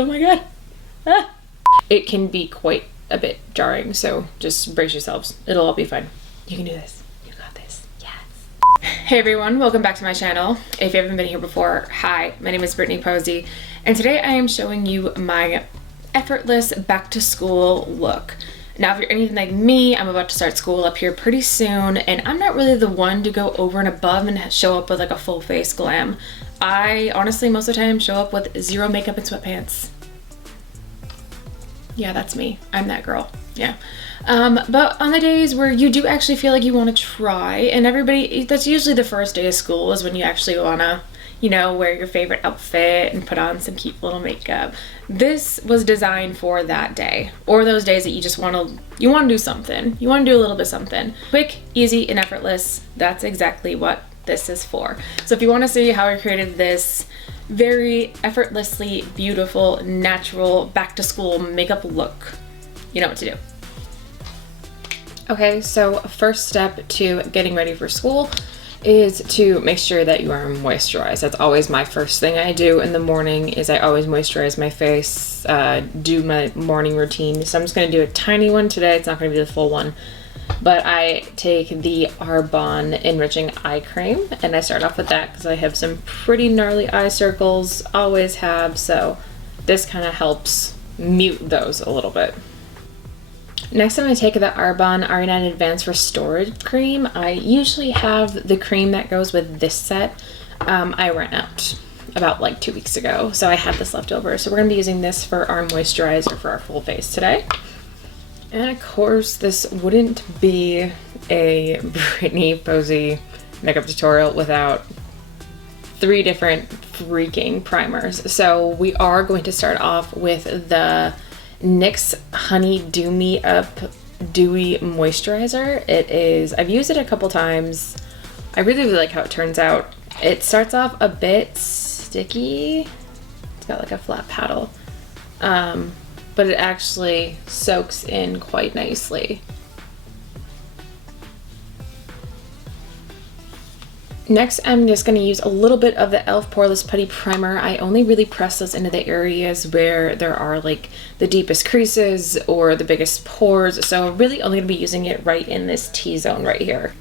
Oh my god. Ah. It can be quite a bit jarring, so just brace yourselves. It'll all be fine. You can do this. You got this. Yes. Hey everyone, welcome back to my channel. If you haven't been here before, hi, my name is Brittany Posey, and today I am showing you my effortless back to school look. Now, if you're anything like me, I'm about to start school up here pretty soon, and I'm not really the one to go over and above and show up with like a full face glam. I honestly, most of the time, show up with zero makeup and sweatpants. Yeah, that's me. I'm that girl. Yeah. But on the days where you do actually feel like you want to try, and everybody, that's usually the first day of school is when you actually want to, you know, wear your favorite outfit and put on some cute little makeup. This was designed for that day, or those days that you just want to, do something. You want to do a little bit of something. Quick, easy, and effortless. That's exactly what this is for. So if you want to see how I created this very effortlessly beautiful, natural, back to school makeup look, you know what to do. Okay, so first step to getting ready for school is to make sure that you are moisturized. That's always my first thing I do in the morning is I always moisturize my face, do my morning routine. So I'm just gonna do a tiny one today. It's not gonna be the full one, but I take the Arbonne Enriching Eye Cream and I start off with that because I have some pretty gnarly eye circles, always have, so this kind of helps mute those a little bit. Next, I'm going to take the Arbonne Re9 Advanced Restorative Cream. I usually have the cream that goes with this set. I ran out about like 2 weeks ago, so I had this left over. So we're going to be using this for our moisturizer for our full face today. And of course, this wouldn't be a Brittany Posey makeup tutorial without 3 different freaking primers. So we are going to start off with the NYX Honey Dew Me Up Dewy Moisturizer. It is, I've used it a couple times. I really like how it turns out. It starts off a bit sticky. It's got like a flat paddle. But it actually soaks in quite nicely. Next, I'm just going to use a little bit of the e.l.f. Poreless Putty Primer. I only really press those into the areas where there are like the deepest creases or the biggest pores. So I'm really only going to be using it right in this T-zone right here.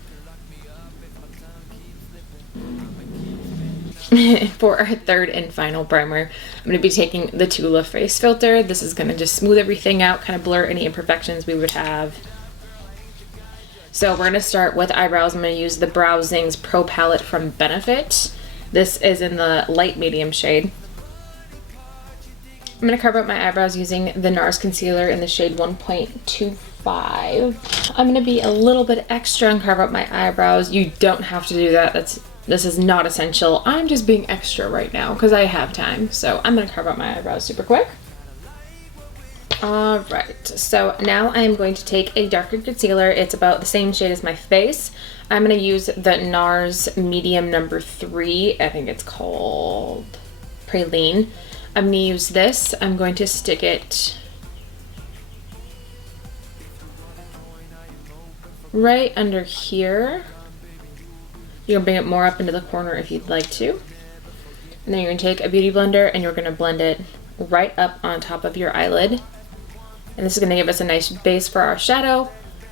For our third and final primer, I'm going to be taking the Tula Face filter. This is going to just smooth everything out, kind of blur any imperfections we would have. So we're going to start with eyebrows. I'm going to use the Brow Zings Pro Palette from Benefit. This is in the light medium shade. I'm going to cover up my eyebrows using the Nars concealer in the shade 1.25. I'm going to be a little bit extra and cover up my eyebrows. You don't have to do that. This is not essential. I'm just being extra right now because I have time. So I'm going to cover up my eyebrows super quick. Alright, so now I'm going to take a darker concealer. It's about the same shade as my face. I'm going to use the Nars medium number 3. I think it's called Praline. I'm going to use this. I'm going to stick it right under here. You can bring it more up into the corner if you'd like to. And then you're going to take a beauty blender and you're going to blend it right up on top of your eyelid. And this is going to give us a nice base for our shadow.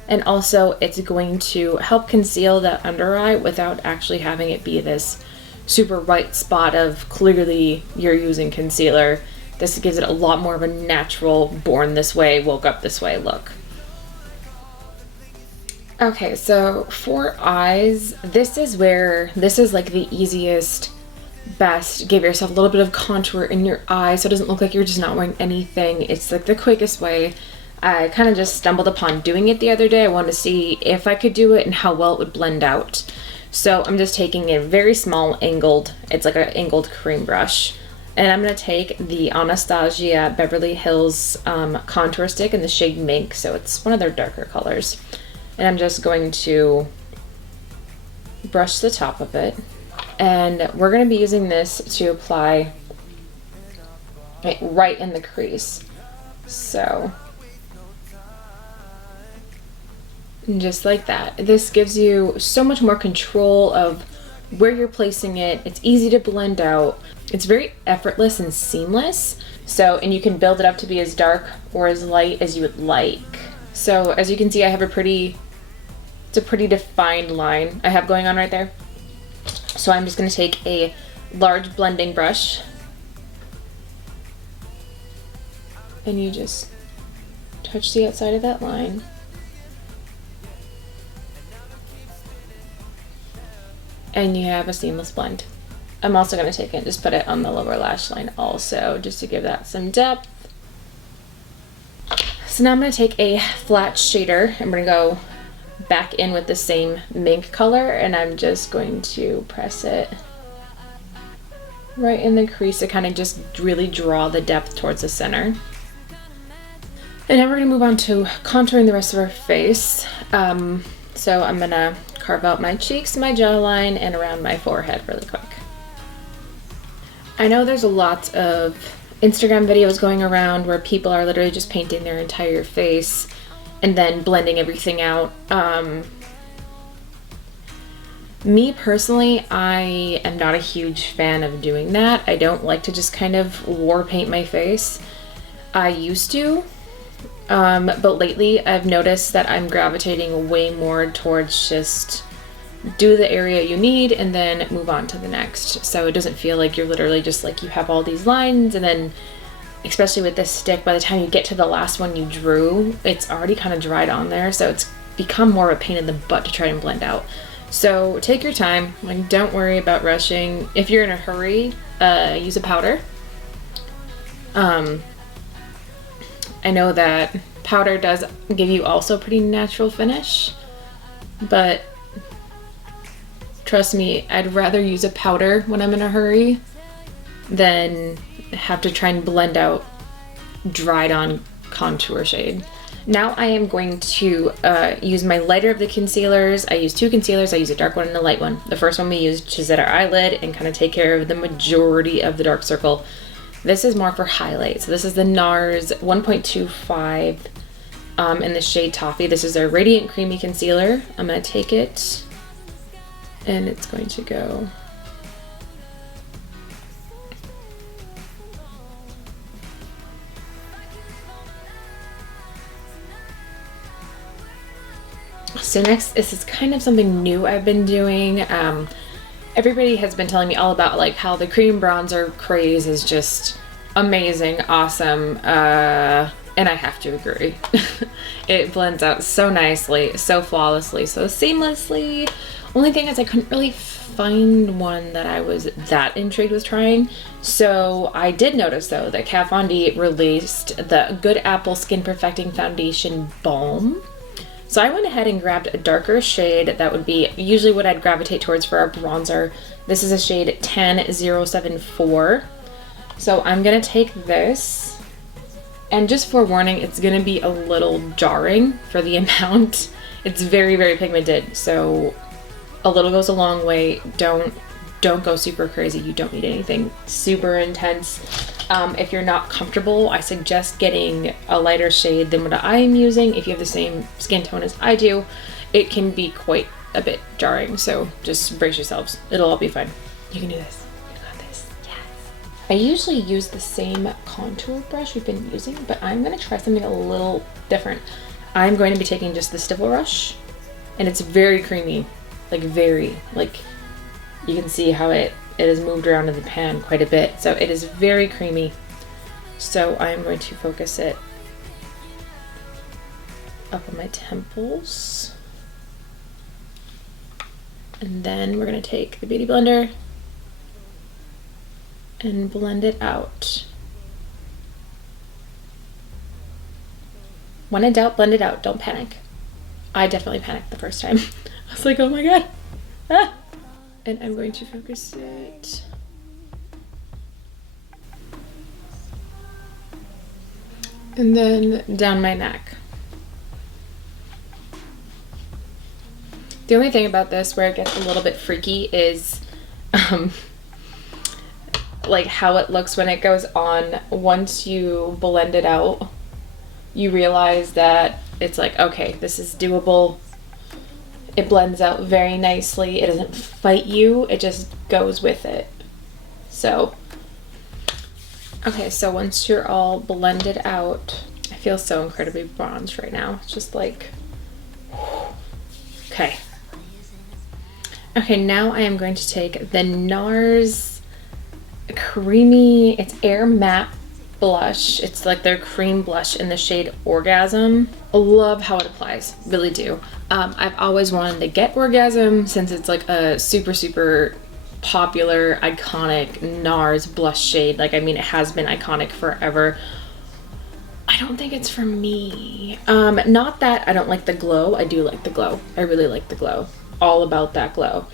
And also it's going to help conceal the under eye without actually having it be this super white spot of clearly you're using concealer. This gives it a lot more of a natural, born this way, woke up this way look. Okay, so for eyes, this is like the easiest, best. Give yourself a little bit of contour in your eye so it doesn't look like you're just not wearing anything. It's like the quickest way. I kind of just stumbled upon doing it the other day. I wanted to see if I could do it and how well it would blend out. So I'm just taking a very small angled, it's like an angled cream brush. And I'm going to take the Anastasia Beverly Hills contour stick in the shade Mink. So it's one of their darker colors. And I'm just going to brush the top of it. And we're going to be using this to apply it right in the crease. So just like that. This gives you so much more control of where you're placing it. It's easy to blend out. It's very effortless and seamless. So, and you can build it up to be as dark or as light as you would like. So as you can see, I have it's a pretty defined line I have going on right there. So I'm just going to take a large blending brush and you just touch the outside of that line. And you have a seamless blend. I'm also going to take it and just put it on the lower lash line also, just to give that some depth. So now I'm going to take a flat shader. I'm going to go back in with the same mink color, and I'm just going to press it right in the crease to kind of just really draw the depth towards the center. And now we're going to move on to contouring the rest of our face. So I'm going to carve out my cheeks, my jawline, and around my forehead really quick. I know there's a lot of Instagram videos going around where people are literally just painting their entire face and then blending everything out. Me personally, I am not a huge fan of doing that. I don't like to just kind of war paint my face. I used to, but lately I've noticed that I'm gravitating way more towards just do the area you need and then move on to the next. So it doesn't feel like you're literally just like you have all these lines, and then especially with this stick, by the time you get to the last one you drew, it's already kind of dried on there, so it's become more of a pain in the butt to try and blend out. So take your time, like don't worry about rushing. If you're in a hurry, use a powder. I know that powder does give you also a pretty natural finish, but trust me, I'd rather use a powder when I'm in a hurry than have to try and blend out dried on contour shade. Now I am going to use my lighter of the concealers. I use two concealers. I use a dark one and a light one. The first one we use to set our eyelid and kind of take care of the majority of the dark circle. This is more for highlight. So this is the Nars 1.25 in the shade Toffee. This is their Radiant Creamy Concealer. I'm going to take it and it's going to go so next, this is kind of something new I've been doing. Everybody has been telling me all about like how the cream bronzer craze is just amazing, awesome, and I have to agree. It blends out so nicely, so flawlessly, so seamlessly. Only thing is I couldn't really find one that I was that intrigued with trying. So I did notice though that Kat Von D released the Good Apple Skin Perfecting Foundation Balm. So I went ahead and grabbed a darker shade that would be usually what I'd gravitate towards for a bronzer. This is a shade 10074. So I'm gonna take this, and just forewarning, it's gonna be a little jarring for the amount. It's very, very pigmented, so a little goes a long way. Don't go super crazy. You don't need anything super intense. If you're not comfortable, I suggest getting a lighter shade than what I am using. If you have the same skin tone as I do, it can be quite a bit jarring, so just brace yourselves. It'll all be fine. You can do this. You got this. Yes. I usually use the same contour brush we've been using, but I'm going to try something a little different. I'm going to be taking just the stipple brush, and it's very creamy, like you can see how it has moved around in the pan quite a bit, so it is very creamy. So I'm going to focus it up on my temples, and then we're going to take the Beauty Blender and blend it out. When in doubt, blend it out. Don't panic. I definitely panicked the first time. I was like, oh my god. Ah! And I'm going to focus it and then down my neck. The only thing about this where it gets a little bit freaky is like how it looks when it goes on. Once you blend it out, you realize that it's like, okay, this is doable. It blends out very nicely. It doesn't fight you, it just goes with it. So, okay, so once you're all blended out, I feel so incredibly bronzed right now. It's just like, okay. Okay, now I am going to take the Nars creamy, it's Air Matte blush. It's like their cream blush in the shade Orgasm. I love how it applies, really do. I've always wanted to get Orgasm since it's like a super popular, iconic Nars blush shade. Like, I mean, it has been iconic forever. I don't think it's for me. Not that I don't like the glow. I do like the glow. I really like the glow. All about that glow.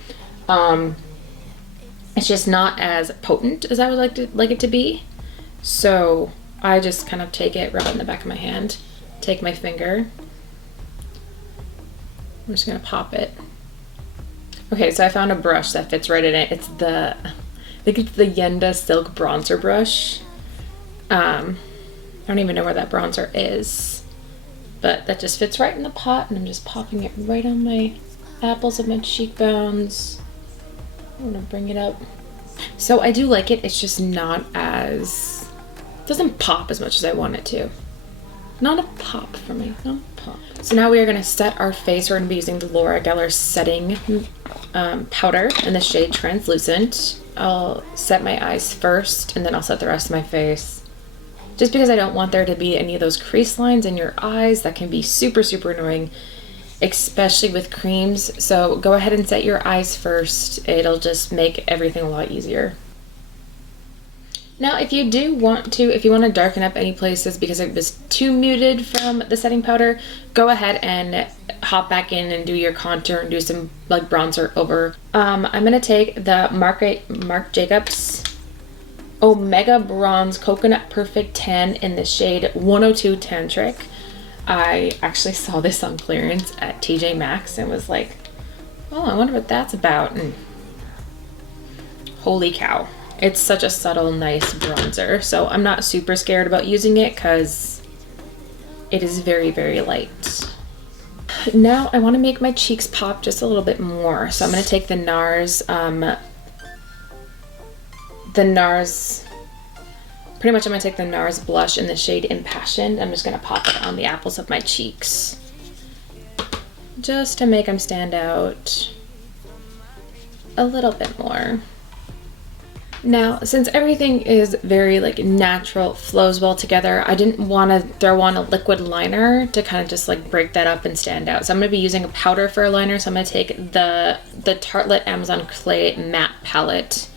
It's just not as potent as I would like it to be. So I just kind of take it, rub it in the back of my hand, take my finger. I'm just gonna pop it. Okay, so I found a brush that fits right in it. It's I think it's the Yenda Silk Bronzer Brush. I don't even know where that bronzer is, but that just fits right in the pot, and I'm just popping it right on my apples of my cheekbones. I'm gonna bring it up. So I do like it, it's just not as, it doesn't pop as much as I want it to. Not a pop for me, not a pop. So now we are gonna set our face. We're gonna be using the Laura Geller setting powder in the shade Translucent. I'll set my eyes first, and then I'll set the rest of my face. Just because I don't want there to be any of those crease lines in your eyes that can be super annoying, especially with creams. So go ahead and set your eyes first. It'll just make everything a lot easier. Now, if you want to darken up any places because it was too muted from the setting powder, go ahead and hop back in and do your contour and do some like bronzer over. I'm gonna take the Marc Jacobs Omega Bronze Coconut Perfect Tan in the shade 102 Tantric. I actually saw this on clearance at TJ Maxx and was like, oh, I wonder what that's about. And holy cow. It's such a subtle, nice bronzer. So I'm not super scared about using it because it is very light. Now I want to make my cheeks pop just a little bit more. So I'm going to take the Nars, pretty much I'm going to take the Nars blush in the shade Impassioned. I'm just going to pop it on the apples of my cheeks, just to make them stand out a little bit more. Now, since everything is very like natural, flows well together, I didn't want to throw on a liquid liner to kind of just like break that up and stand out. So I'm going to be using a powder for a liner. So I'm going to take the Tartelette Amazon Clay Matte Palette,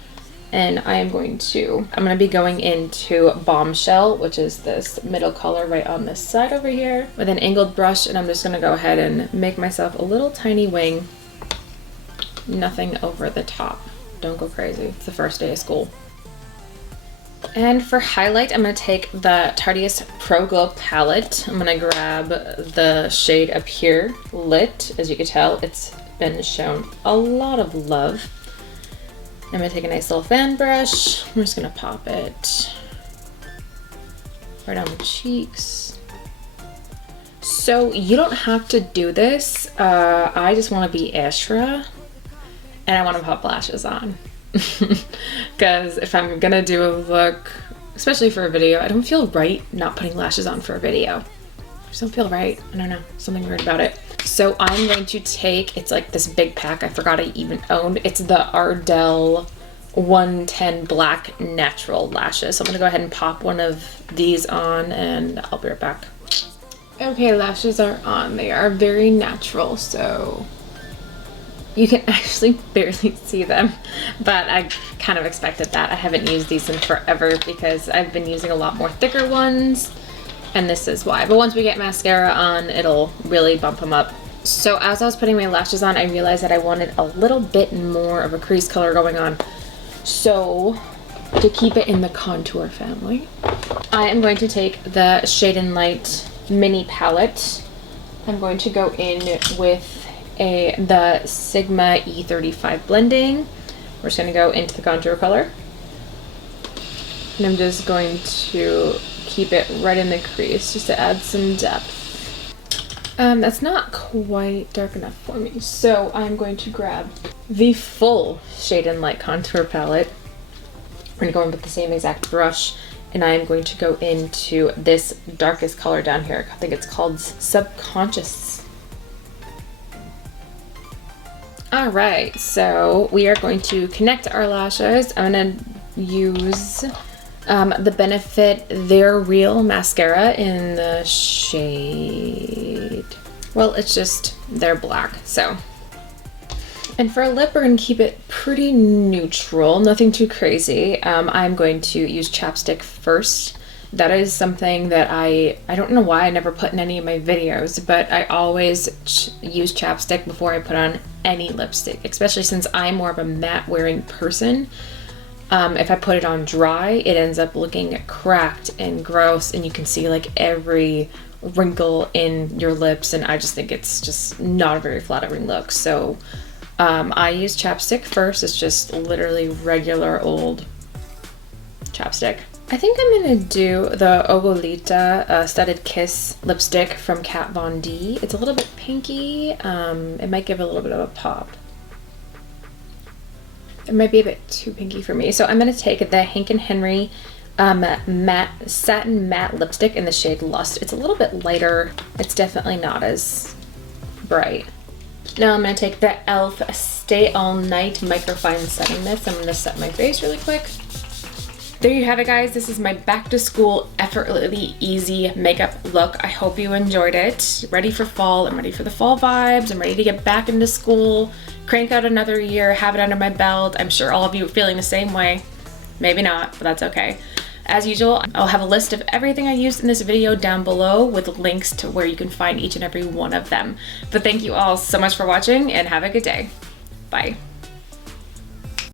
and I'm going to be going into Bombshell, which is this middle color right on this side over here, with an angled brush, and I'm just going to go ahead and make myself a little tiny wing. Nothing over the top. Don't go crazy. It's the first day of school. And for highlight, I'm going to take the Tarte Pro Glow palette. I'm going to grab the shade up here, Lit. As you can tell, it's been shown a lot of love. I'm going to take a nice little fan brush. I'm just going to pop it right on the cheeks. So you don't have to do this. I just want to be extra. And I want to pop lashes on. Because if I'm gonna do a look, especially for a video, I don't feel right not putting lashes on for a video. I just don't feel right. I don't know, something weird about it. So I'm going to take, it's like this big pack I forgot I even owned. It's the Ardell 110 Black Natural Lashes. So I'm gonna go ahead and pop one of these on, and I'll be right back. Okay, lashes are on. They are very natural, so you can actually barely see them, but I kind of expected that. I haven't used these in forever because I've been using a lot more thicker ones, and this is why. But once we get mascara on, it'll really bump them up. So as I was putting my lashes on, I realized that I wanted a little bit more of a crease color going on. So to keep it in the contour family, I am going to take the Shade and Light mini palette. I'm going to go in with the Sigma E35 blending. We're just going to go into the contour color, and I'm just going to keep it right in the crease just to add some depth. That's not quite dark enough for me. So I'm going to grab the full Shade and Light contour palette. We're gonna go in with the same exact brush, and I am going to go into this darkest color down here. I think it's called Subconscious. All right, so we are going to connect our lashes. I'm gonna use the Benefit They're Real mascara in the shade, well, it's just They're Black. So, and for a lip, we're gonna keep it pretty neutral, nothing too crazy. I'm going to use chapstick first. That is something that I don't know why I never put in any of my videos, but I always use chapstick before I put on any lipstick, especially since I'm more of a matte wearing person. If I put it on dry, it ends up looking cracked and gross, and you can see like every wrinkle in your lips, and I just think it's just not a very flattering look. So I use chapstick first. It's just literally regular old chapstick. I think I'm gonna do the Olita Studded Kiss lipstick from Kat Von D. It's a little bit pinky. It might give a little bit of a pop. It might be a bit too pinky for me. So I'm gonna take the Hank & Henry satin matte lipstick in the shade Lust. It's a little bit lighter. It's definitely not as bright. Now I'm gonna take the e.l.f. Stay All Night Microfine Setting Mist. I'm gonna set my face really quick. There you have it, guys. This is my back to school effortlessly easy makeup look. I hope you enjoyed it. Ready for fall. I'm ready for the fall vibes. I'm ready to get back into school, crank out another year, have it under my belt. I'm sure all of you are feeling the same way. Maybe not, but that's okay. As usual, I'll have a list of everything I used in this video down below with links to where you can find each and every one of them. But thank you all so much for watching, and have a good day. Bye.